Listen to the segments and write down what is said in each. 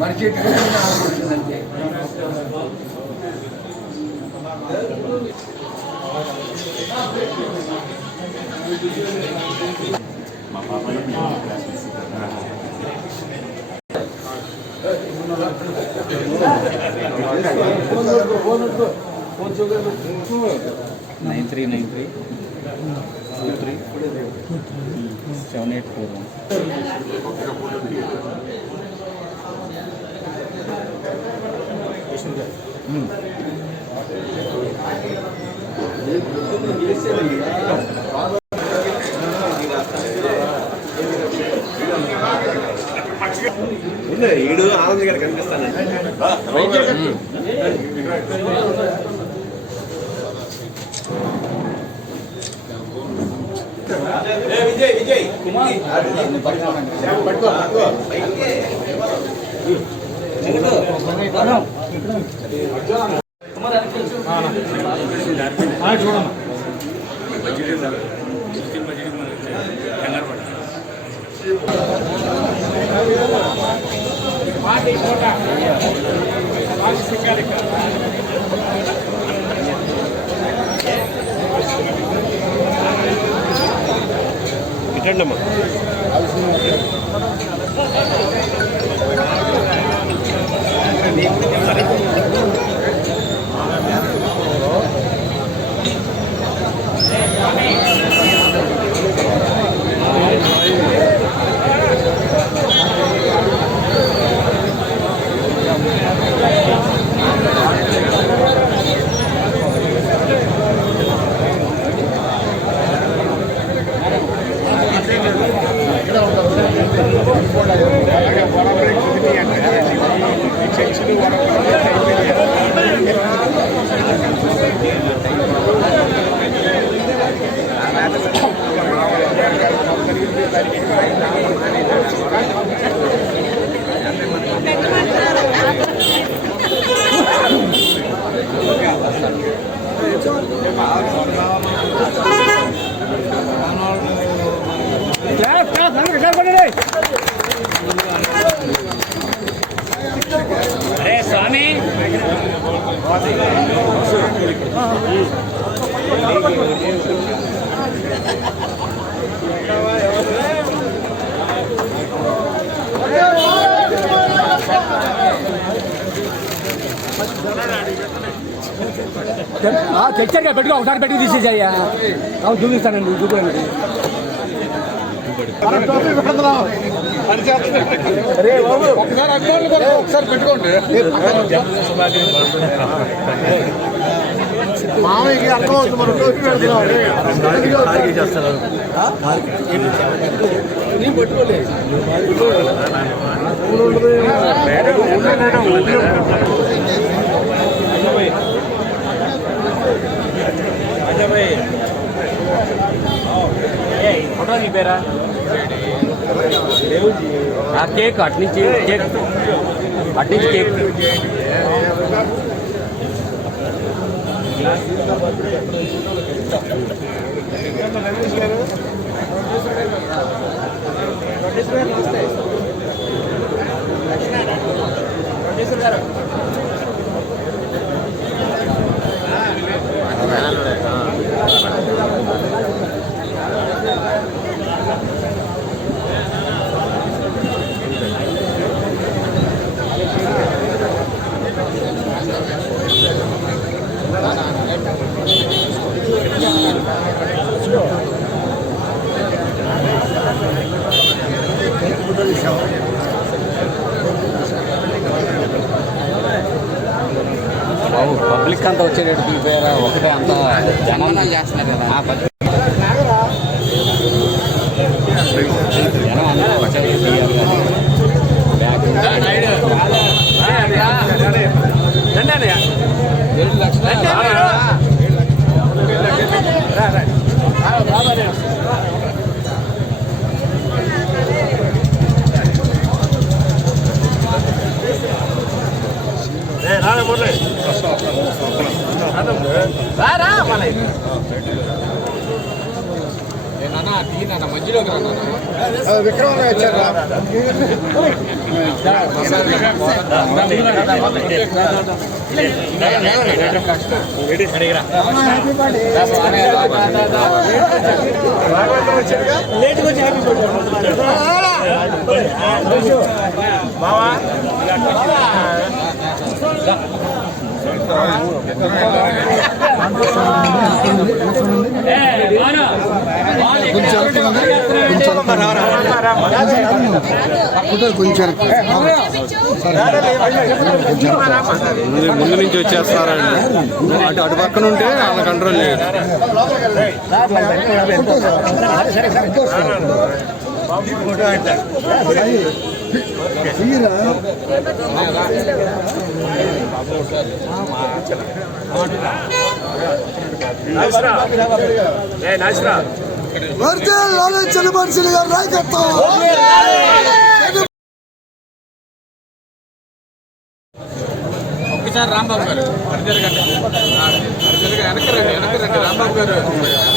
మనిషి మా పాపలో nine three 7 Anand గారు కనిపిస్తాను. విజయ్ విజయ్ చూడమ్మా ఇటండమ్మా अरे स्वामी తెచ్చారుగా పెట్టుకో ఒకసారి పెట్టుకు తీసేసాయ్యా చూపిస్తానండి చూపించండి అరే బాబు ఒకసారి అభిమానులు ఒకసారి పెట్టుకోండి మామయ్యకి అర్థం అవుతుంది మనం టోపీ పెడుతున్నాం పెట్టుకోలేదు फोटो नहीं पेरा केक अटनी केक अटनी केक పబ్లిక్ అంతా వచ్చేటట్టు దిగిపోయారా ఒకటే అంతా జనం చేస్తున్నారు కదా జనం అంతా వచ్చేది తీయాలి బ్యాగ్ 7 లక్షలు మధ్యలోకి విక్రమ్ వచ్చారా ముందు నుంచి వచ్చేస్తారండి అటు పక్కన ఉంటే వాళ్ళ కంట్రోల్ చేయదు చలపరిశీలి గారు నాయకత్వం ఒకసారి రాంబాబు గారు జరగండి వెనక్కి రండి రాంబాబు గారు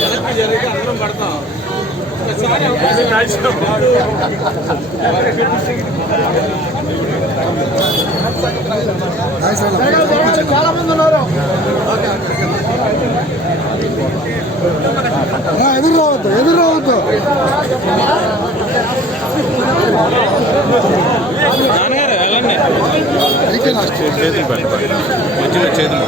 వెనక్కి జరిగి అందరం పడతాం చాలా మంది ఉన్నారు ఎదురు రావద్దు చేతులు పెట్టండి మధ్యలో చేతులు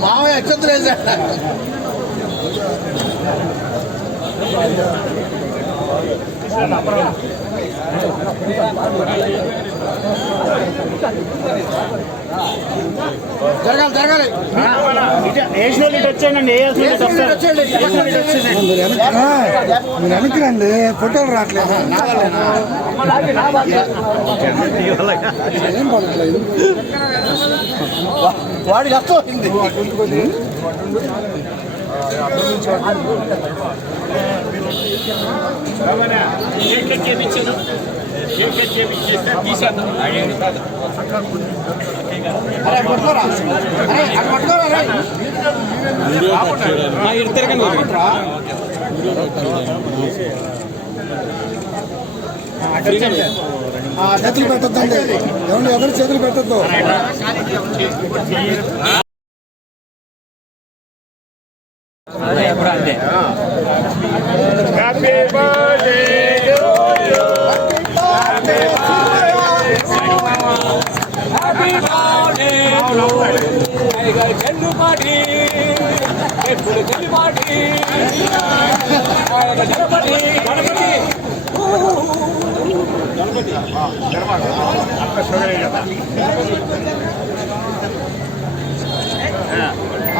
మామయ్య అక్షంతలేదు జరగాలి జరగాలి మీరు వెనక్కి రండి ఫోటోలు రావట్లేదు ఏం పడట్లేదు వాడికి అర్థమైంది చేతులు పెట్టద్దండి ఏమండి ఎదురు చేతులు పెట్టద్దు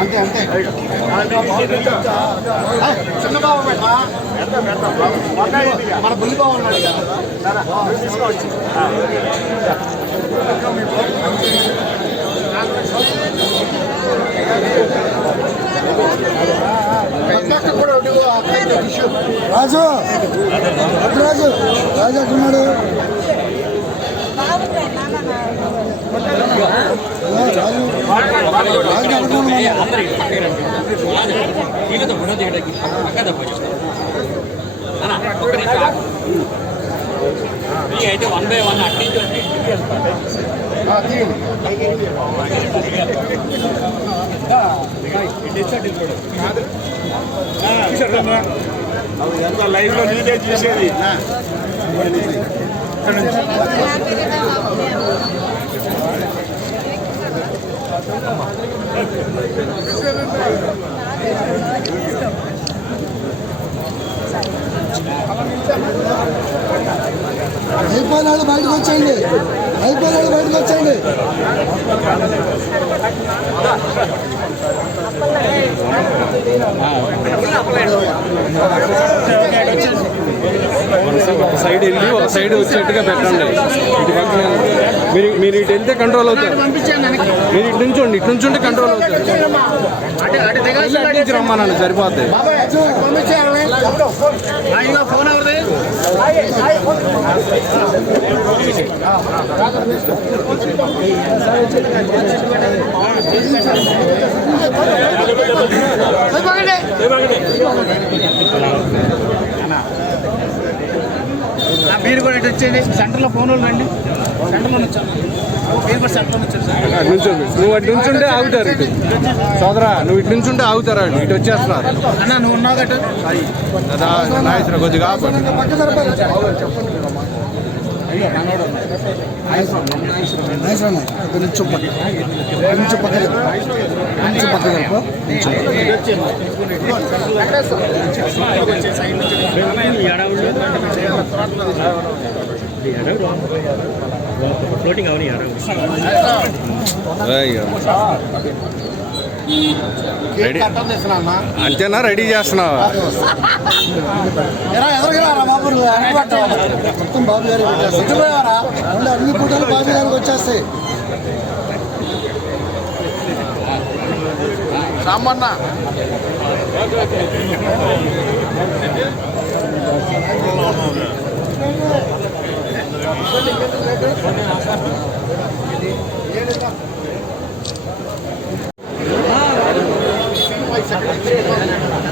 అంతే అంతే చిన్న బాబు మన బుల్లి బాబు ఉన్నాడు కదా రాజు రాజు రాజు ఎక్కడున్నాడు అయితే 1 by 1 అటు నుంచి వచ్చి ఇంటికి వెళ్తారు. లైవ్ లో నీదే చూసేది. అయిపోయిన వాళ్ళు బయటకు వచ్చేయండి, అయిపోయిన వాళ్ళు బయటకు వచ్చేయండి. ఒక సైడ్ వెళ్ళి ఒక సైడ్ వచ్చేట్టుగా పెట్టండి. ఇటు పక్కన మీరు ఇటు వెళ్తే కంట్రోల్ అవుతారు. మీరు ఇటు నుంచోండి, ఇటు నుంచుంటే కంట్రోల్ అవుతారు. నుంచి రమ్మన్నాను సరిపోతాయి. మీరు కూడా ఇటు వచ్చేది సెంటర్లో ఫోన్ రండి. సెంటర్లో మీరు కూడా సెంటర్లో వచ్చారు సార్. నుంచోండి, నువ్వు అటు నుంచుంటే ఆగుతారు. ఇటు సోదరా, నువ్వు ఇటు నుంచుంటే ఆగుతారా? ఇటు వచ్చేస్తున్నారు. అన్న నువ్వు ఉన్నావు గట్టు నాయసరా కొద్దిగా పక్క సరిపోయి కొంచెం పక్కన ఫ్లోటింగ్ అవని అంతేనా? రెడీ చేస్తున్నావా? మొత్తం బాబు గారు అన్ని పూటలు బాబు గారికి వచ్చేస్తాయి. రామన్న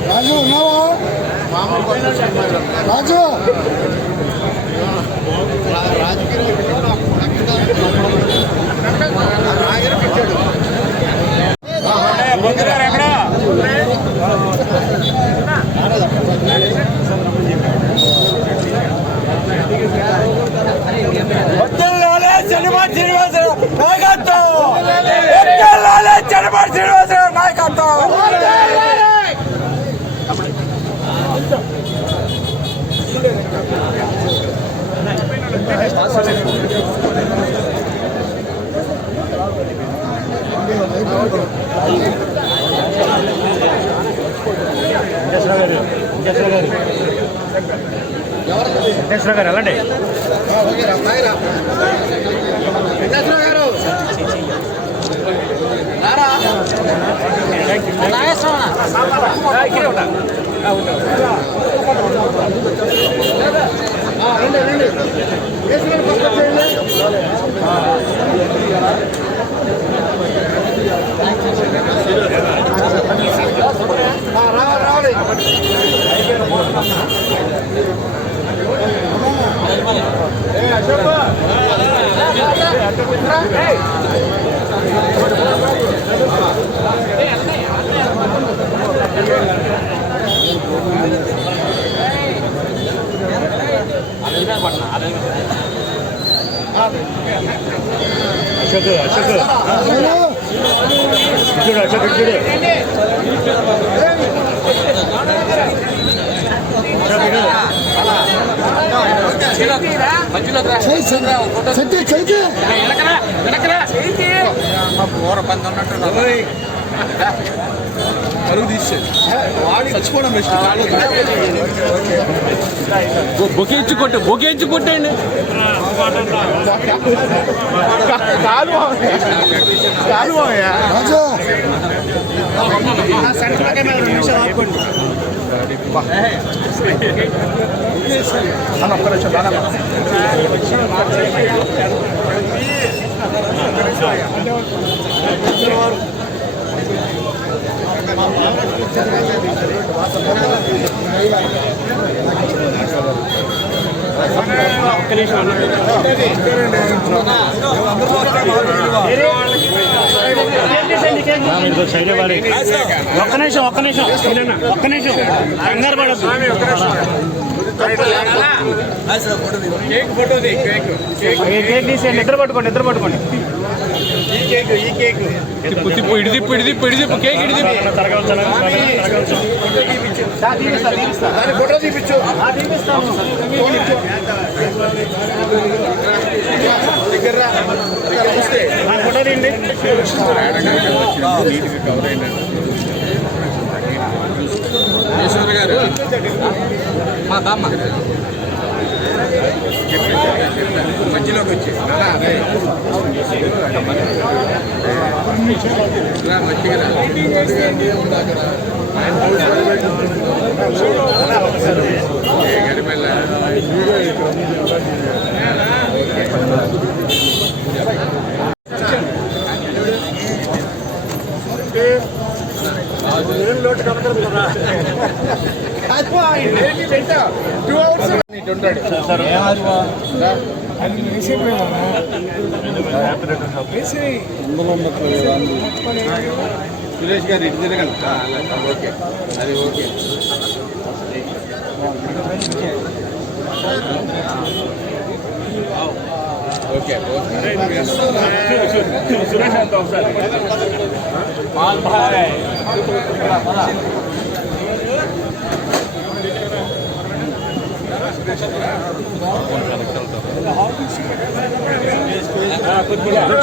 రాజు ఉన్నావా? రాజు వెంకటేశ్వర గారు వెళ్ళండి. పరుగు తీసేది చచ్చిపోవడం బెస్ట్. బొకే ఇచ్చి కొట్టండి. రాజు ఒక్క నిమిషం కంగారు పడద్దు. కేక్ తీసేయండి. నిద్ర పట్టుకోండి. ఈ కేక్ తిప్పు ఇడి తిప్పు కేక్ ఇడి తిప్పు. ఫోటో తీపిచ్చు. ఫోటో తీయండి. ఈశ్వర్ గారు మా బామ్మ మధ్యలోకి వచ్చి సురేష్ గారు ఇటు తిరగండి. ఓకే అది ఓకే. ఓకే సురేష్ అంత ఒకసారి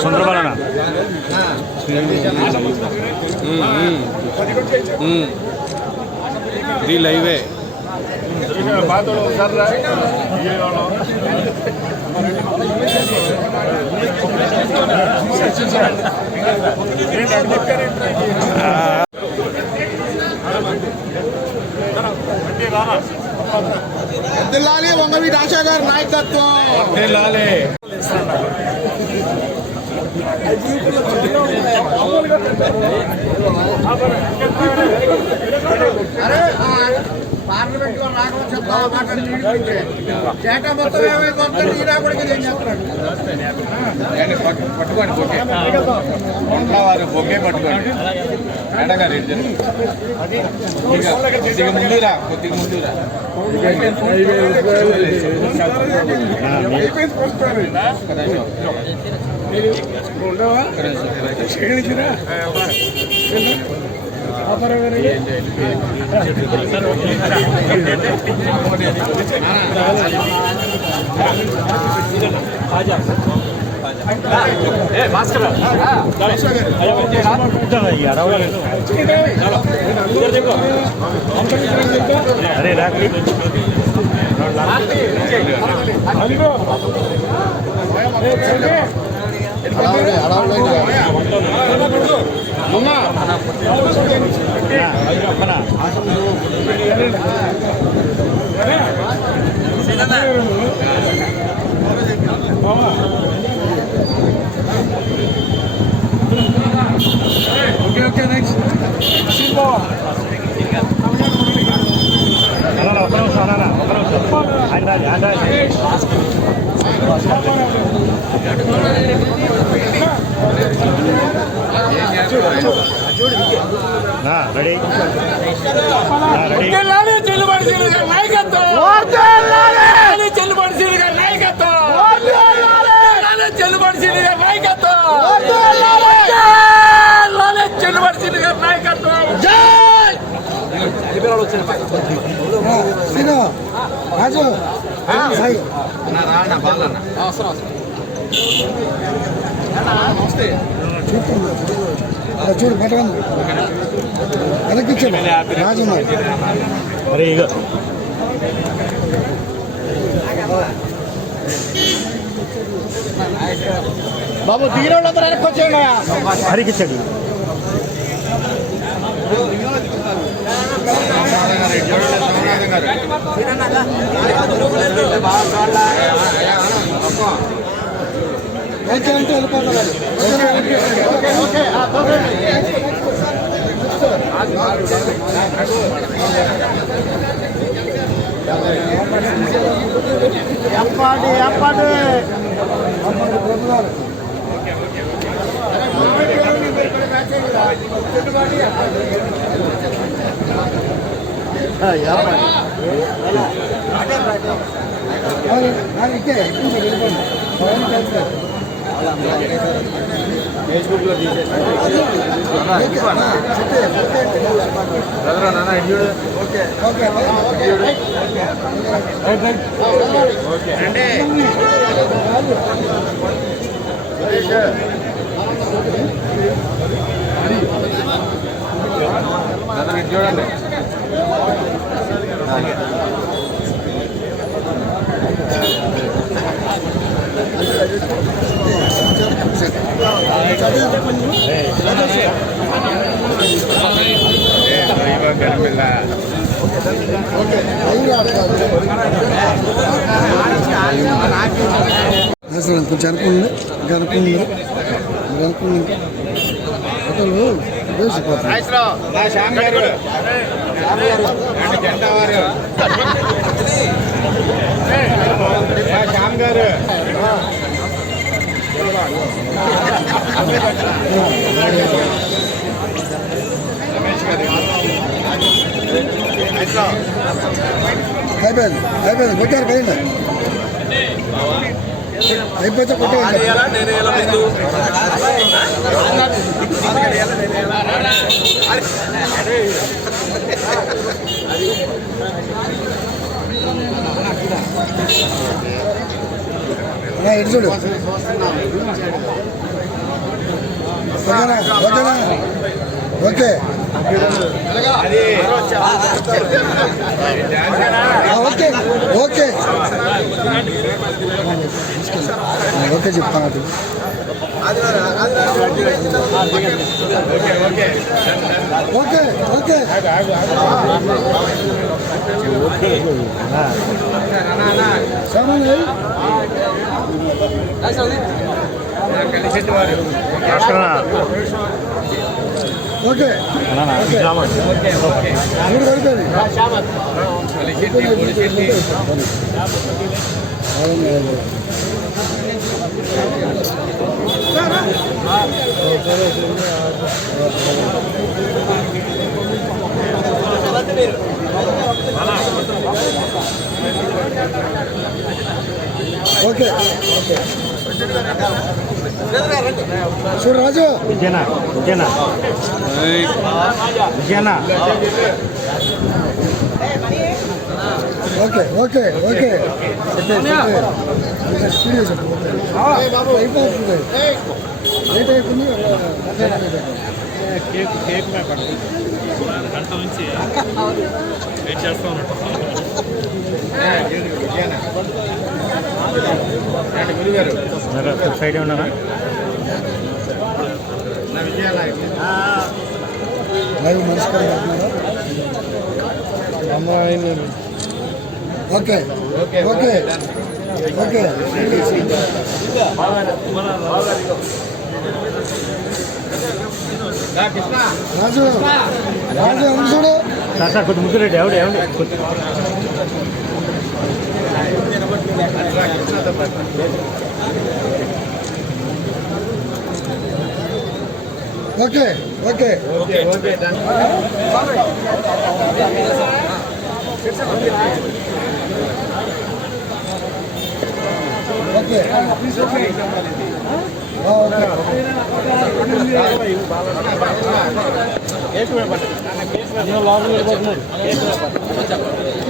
సుందరబాలన ఇది లైవే. వంగవీటి ఆశా గారి నాయకత్వం. పార్లమెంట్ లో రాకపోతే డేటా మొత్తం ఏమైపోతుంది. పట్టుకోండి బొకే వారు బొకే పట్టుకోండి. మేడం గారు కొద్దిగా ముందురా ఓకే నెక్స్ట్ రెడీ రాజు చూడు పెట్టండి వెనక్కిచ్చాడు రాజు అరే ఇక బాబు దిగిన వాళ్ళందరూ వెనక్కి వచ్చేయండి. హరికిచ్చాడు. అంటే వెళ్ళిపోతున్నారు. ఫేస్బుక్లో చూడండి. అసలు కొంచెం అనుకుంది అనుకుంది అనుకుంది అతను వేసిపోతాయి. శ్యామ్ గారు అయిపోయింది అయిపోయింది కొట్టారు పైన అయిపోతే కొట్టారు. ఇటు చూడు ఓకేనా ఓకేనా ఓకే ఓకే ఓకే ఓకే చెప్తాను. Okay okay okay okay okay చూడు రాజు విజయనా విజయనా విజయనా ఓకే ఓకే ఓకే స్టూడియో చెప్పు అయిపోతుంది లేట్ అయిపోయింది. కేక్ కేక్ గంట నుంచి వెయిట్ చేస్తూ ఉన్నట్టు సైడ్ ఉన్నానా లైవ్ నమస్కారం. Okay okay okay Raju Raju ఎవరు చూడు సార్ కొద్ది ముగ్గురు రెడ్డి ఎవడు ఏమండి okay okay okay okay okay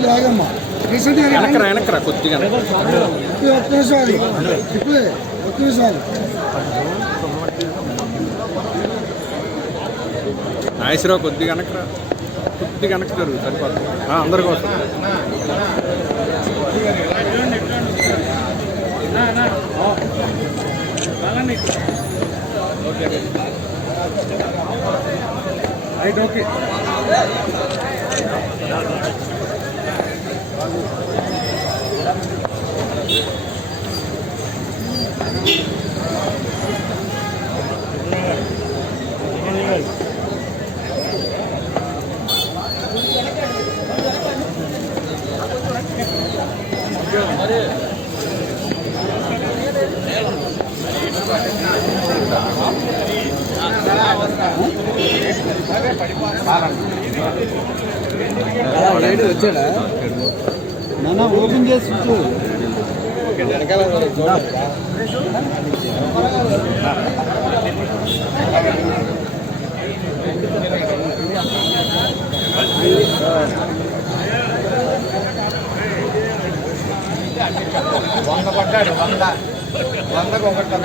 లాగమ్మా వెనకరా కొద్దిగా ఒక్క నిమిషాలు ఇప్పుడే ఒక్క నిమిషాలు నాగేశ్వరరావు కొద్దిగా వెనకరా కొద్దిగా వెనక్కి జరుగు సరిపోతుంది అందరి కోసం. రైట్ ఓకే వచ్చాడా నాన్న ఓపెన్ చేసి వంద పడ్డాడు 100కు ఒకటి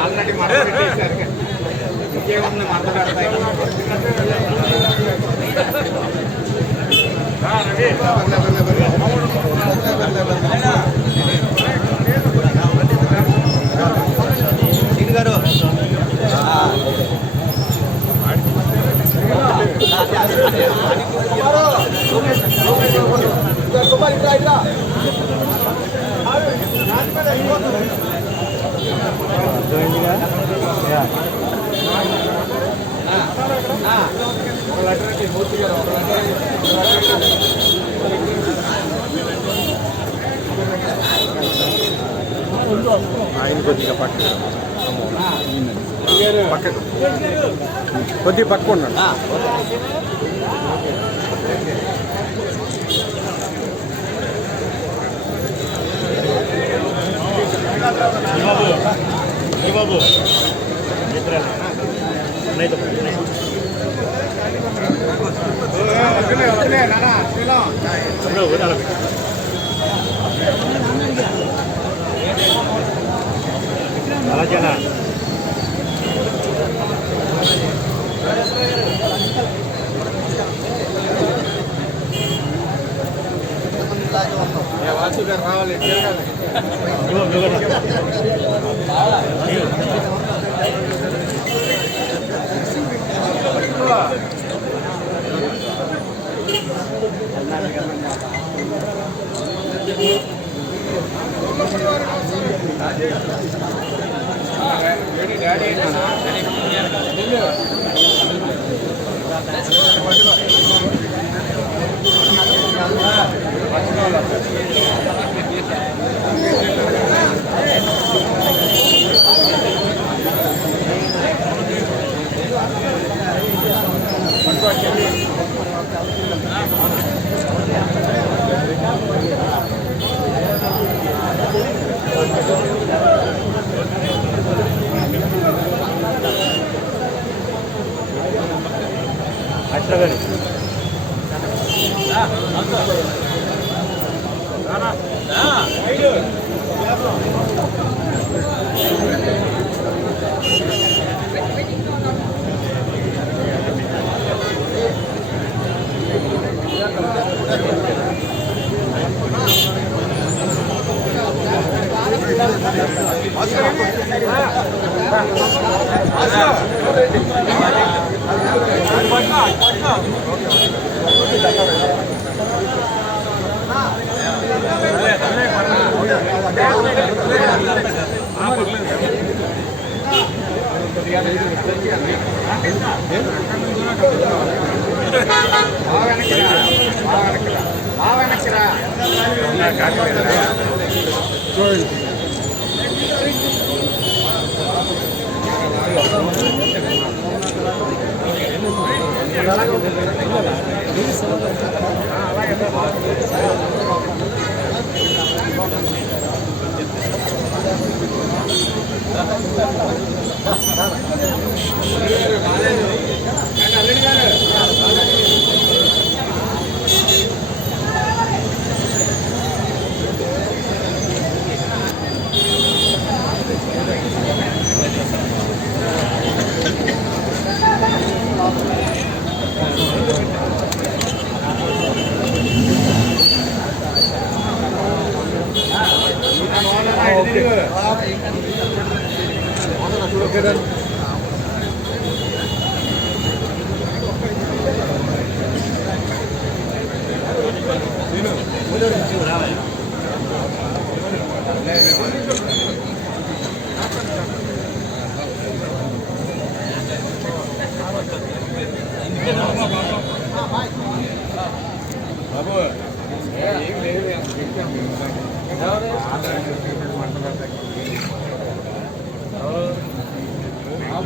ఆల్రెడీ మనం పెట్టేశారు ఇంకేముంది మాట్లాడతాయి గారు మూర్తి గారు ఆయన కొద్దిగా పక్కకు కొద్దిగా పక్క ఉన్నాడు. బాబు అలాగేనా వాసు గారు రావాలి.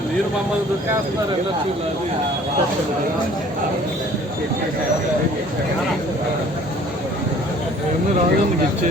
మీరు మమ్మల్ని దుఃఖేస్తున్నారు వెళ్ళొచ్చు. రాజు ఇచ్చే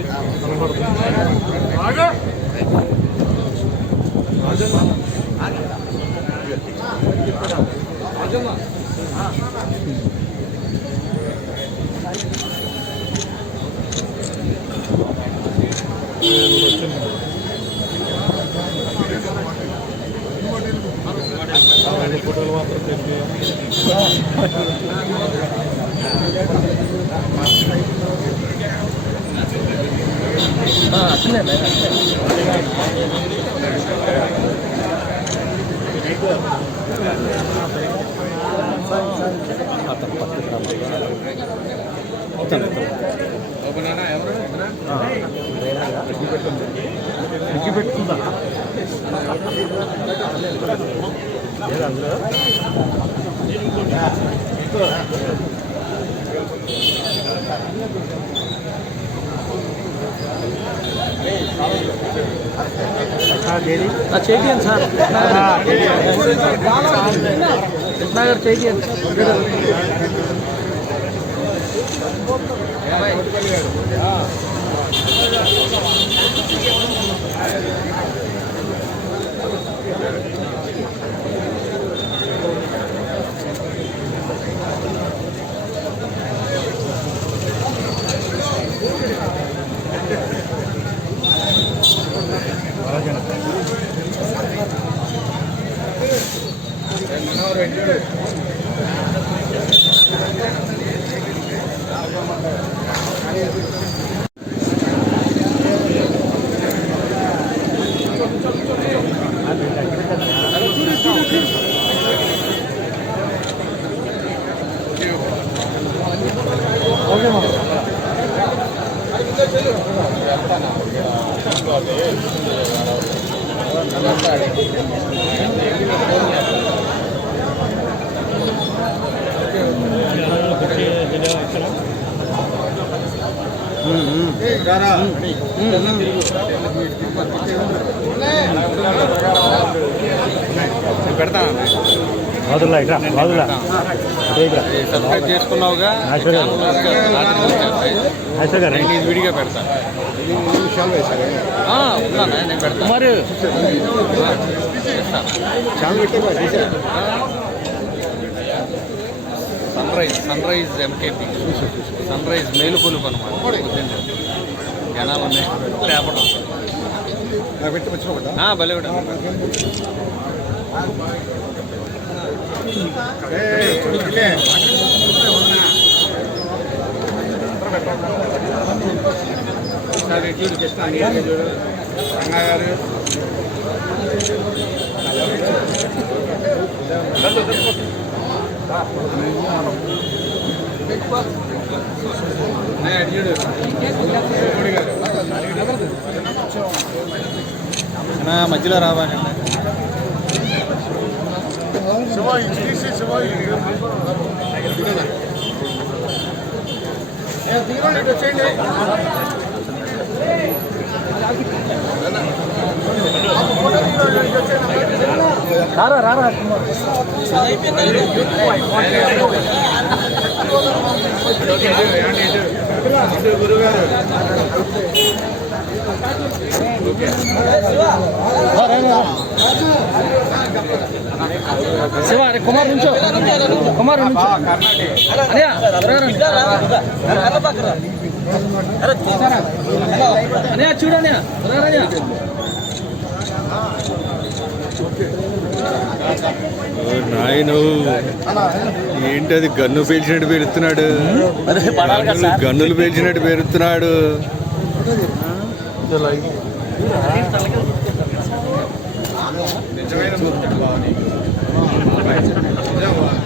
ఫోటోలు మాత్రం పెట్టి పెట్టుకుందా అందులో చేయండి సార్ కృష్ణ గారు చేయండి. పెడతాను సబ్స్క్రైబ్ చేసుకున్నావుగా ఇది విడిగా పెడతాను. ఉన్నాను నేను పెడతాను. మరి sunrise MKP sunrise మేలుకొలుపు అనమాట. జనాలు ఉన్నాయి లేపడం భలే కూడా మధ్యలో రావాలి. రారా గురుగారు శివ అరే కుమార్ నుంచో అనే చూడనే నాయను ఏంటది గన్ను పేల్చినట్టు పేరుస్తున్నాడు, గన్నులు పేల్చినట్టు పేరుస్తున్నాడు.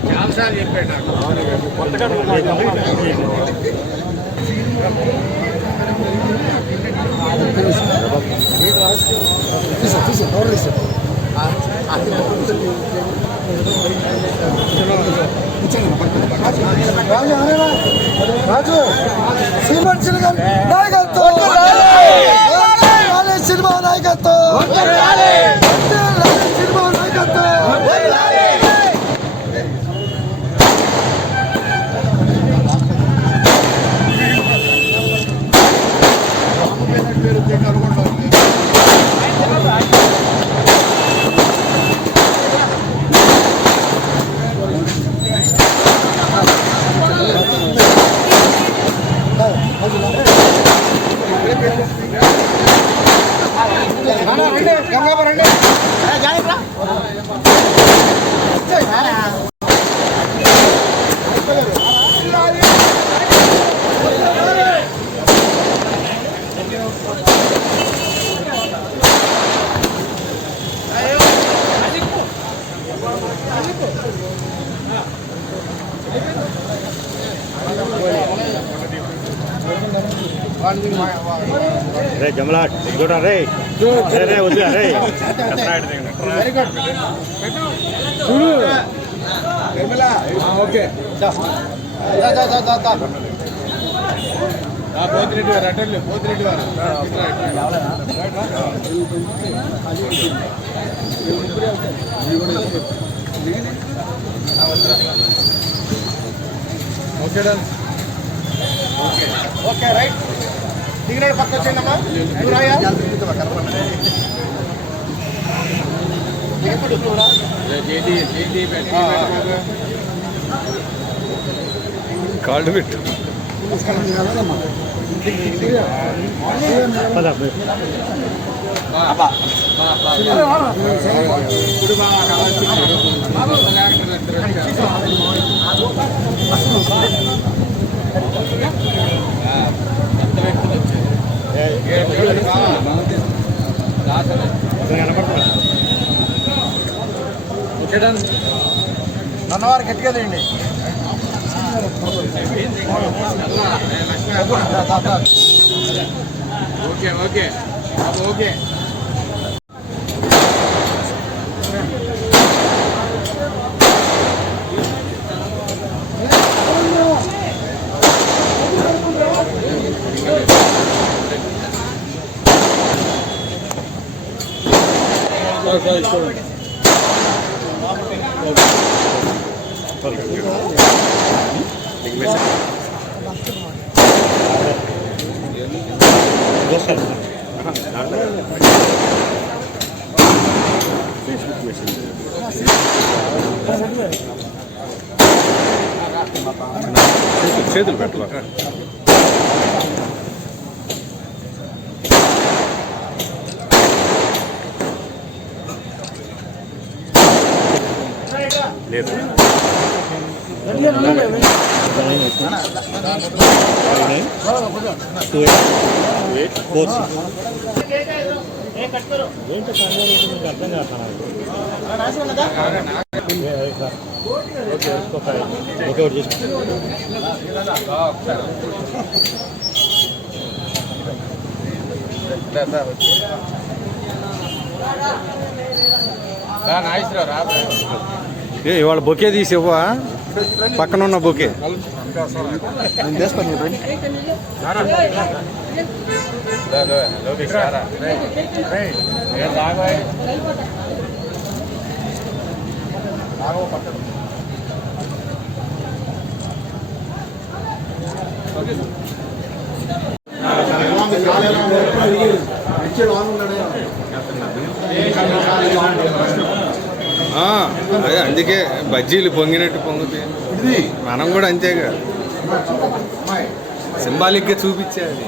చాలాసార్లు చెప్పాడు నాకు. రాజు శ్రీమన్ సినిమా నాయకత్వం, సినిమా నాయకత్వం, సినిమా నాయకత్వం. రే జమలాట్ చూడరా రే రే వద్దురా రే వెరీ గుడ్ ఓకే పోతిరెడ్డి గారు అటెండ్ పోతిరెడ్డి గారు ఓకే డన్ ఓకే రైట్ దిగినాడు పక్క వచ్చేయండమ్మా దూరాయా కాళ్ళు పెట్టు ఓకే డన్ అన్నవారు గట్టిగా తీయండి ఓకే ఓకే ఓకే చేతులు పెట్టవా లేదు ఇవాళ బొకే తీసి ఇవ్వా పక్కన ఉన్న బొకే నేను చేస్తాను అదే అందుకే బజ్జీలు పొంగినట్టు పొంగుతాయి మనం కూడా అంతేగా సింబాలిక్గా చూపించేది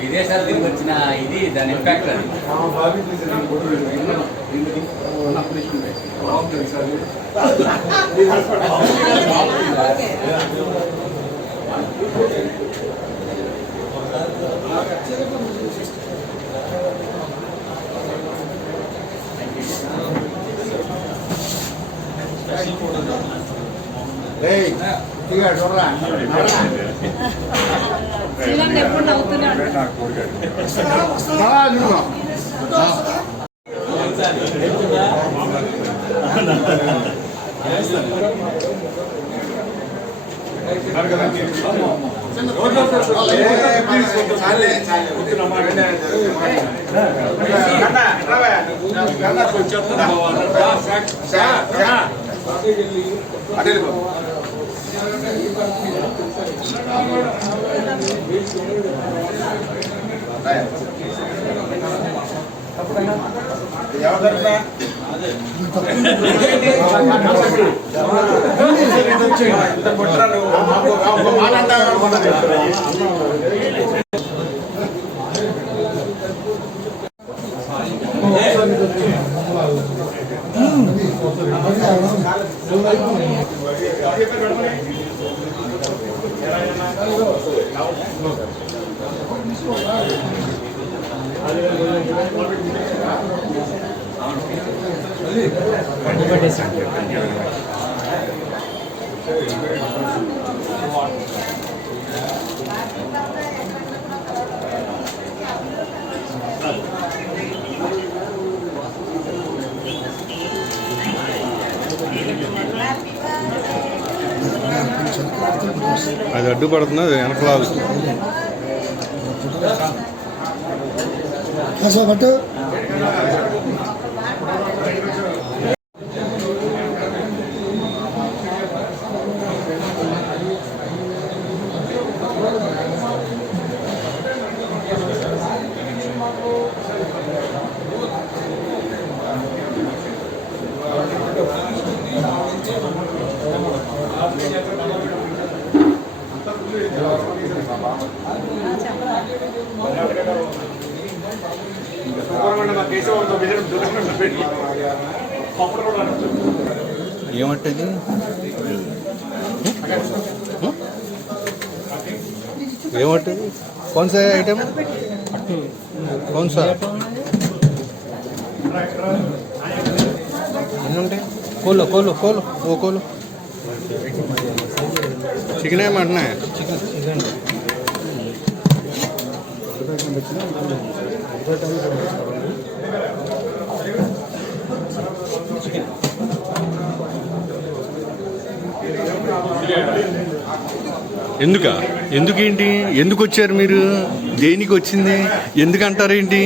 విదేశాలు తిరిగి వచ్చిన ఇది దాని ఇంపాక్ట్ అది శ్రీలంక ఎప్పుడు నవ్వుతూనే ఉంటాడు అది అడ్డుపడుతుంది, అది వెనకలాగు. అసలు పట్టు ఏమంటది ఏమంటది कौन सा आइटम कौन सा ఎన్నుంటాయి కోలో కోలో కోలో ఓ కోలో చికెన్ ఏమంటున్నా ఎందుకేంటి ఎందుకు వచ్చారు మీరు దేనికి వచ్చింది ఎందుకు అంటారేంటి